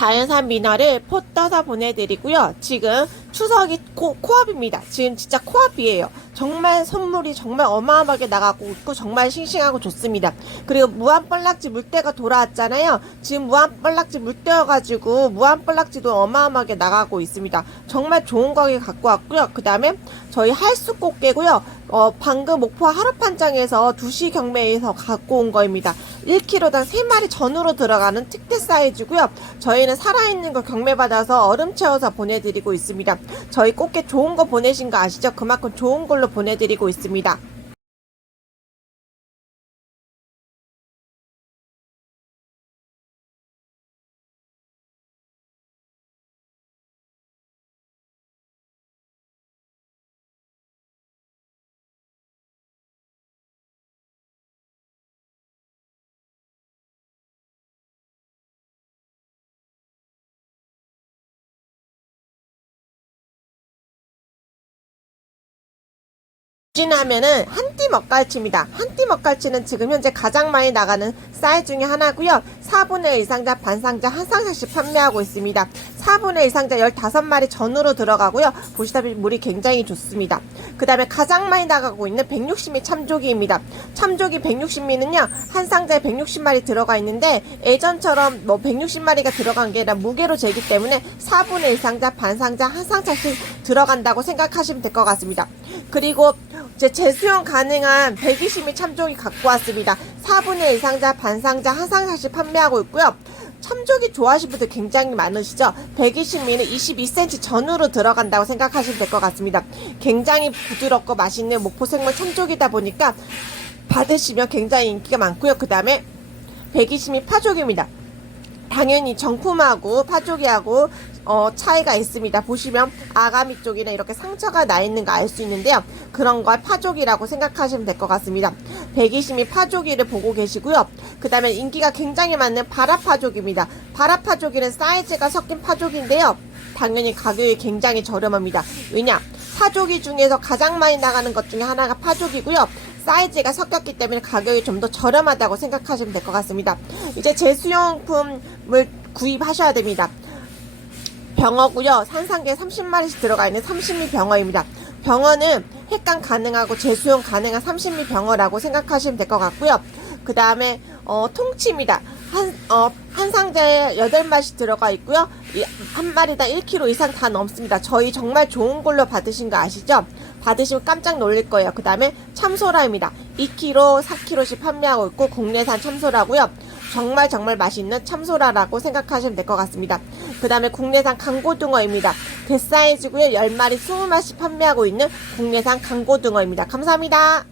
자연산 민어를 포 떠서 보내드리고요. 지금 추석이 코, 코앞입니다. 지금 진짜 코앞이에요. 정말 선물이 정말 어마어마하게 나가고 있고 정말 싱싱하고 좋습니다. 그리고 무한뻘락지 물때가 돌아왔잖아요. 지금 무한뻘락지 물때여가지고 무한뻘락지도 어마어마하게 나가고 있습니다. 정말 좋은 거기 갖고 왔고요. 그 다음에 저희 할수꽃게고요. 어, 방금 목포 하루판장에서 2시 경매에서 갖고 온 거입니다. 1kg당 3마리 전으로 들어가는 특대 사이즈고요. 저희는 살아있는 거 경매받아서 얼음 채워서 보내드리고 있습니다. 저희 꽃게 좋은 거 보내신 거 아시죠? 그만큼 좋은 걸로 보내드리고 있습니다. 진하면은 한띠 먹갈치입니다. 한띠 먹갈치는 지금 현재 가장 많이 나가는 사이즈 중에 하나고요. 4분의 1 상자, 반 상자, 한 상자씩 판매하고 있습니다. 4분의 1 상자 15마리 전으로 들어가고요. 보시다시피 물이 굉장히 좋습니다. 그 다음에 가장 많이 나가고 있는 160미 참조기입니다. 참조기 160미는요. 한 상자에 160마리 들어가 있는데 예전처럼 뭐 160마리가 들어간 게 아니라 무게로 재기 때문에 4분의 1 상자, 반 상자, 한 상자씩 들어간다고 생각하시면 될 것 같습니다. 그리고 이 제 재수용 가능한 120미 참조기 갖고 왔습니다. 4분의 1 상자, 반 상자, 한 상자씩 판매하고 있고요. 참조기 좋아하시는 분들 굉장히 많으시죠? 120미는 22cm 전후로 들어간다고 생각하시면 될 것 같습니다. 굉장히 부드럽고 맛있는 목포 생물 참조기다 보니까 받으시면 굉장히 인기가 많고요. 그 다음에 120미 파조기입니다. 당연히 정품하고 파조기하고 어, 차이가 있습니다. 보시면 아가미 쪽이나 이렇게 상처가 나 있는 거 알 수 있는데요. 그런 걸 파조기라고 생각하시면 될 것 같습니다. 120미 파조기를 보고 계시고요. 그 다음에 인기가 굉장히 많은 바라파조기입니다. 바라파조기는 사이즈가 섞인 파조기인데요. 당연히 가격이 굉장히 저렴합니다. 왜냐? 파조기 중에서 가장 많이 나가는 것 중에 하나가 파조기고요. 사이즈가 섞였기 때문에 가격이 좀 더 저렴하다고 생각하시면 될 것 같습니다. 이제 제수용품을 구입하셔야 됩니다. 병어고요. 산상계 30마리씩 들어가 있는 30미 병어입니다. 병어는 획간 가능하고 재수용 가능한 30미 병어라고 생각하시면 될 것 같고요. 그 다음에 어, 통치입니다. 한, 어, 한 상자에 8마리씩 들어가 있고요. 이, 한 마리당 1kg 이상 다 넘습니다. 저희 정말 좋은 걸로 받으신 거 아시죠? 받으시면 깜짝 놀랄 거예요. 그 다음에 참소라입니다. 2kg, 4kg씩 판매하고 있고 국내산 참소라고요. 정말 정말 맛있는 참소라라고 생각하시면 될 것 같습니다. 그 다음에 국내산 강고등어입니다. 대사이즈고요. 10마리 20마리씩 판매하고 있는 국내산 강고등어입니다. 감사합니다.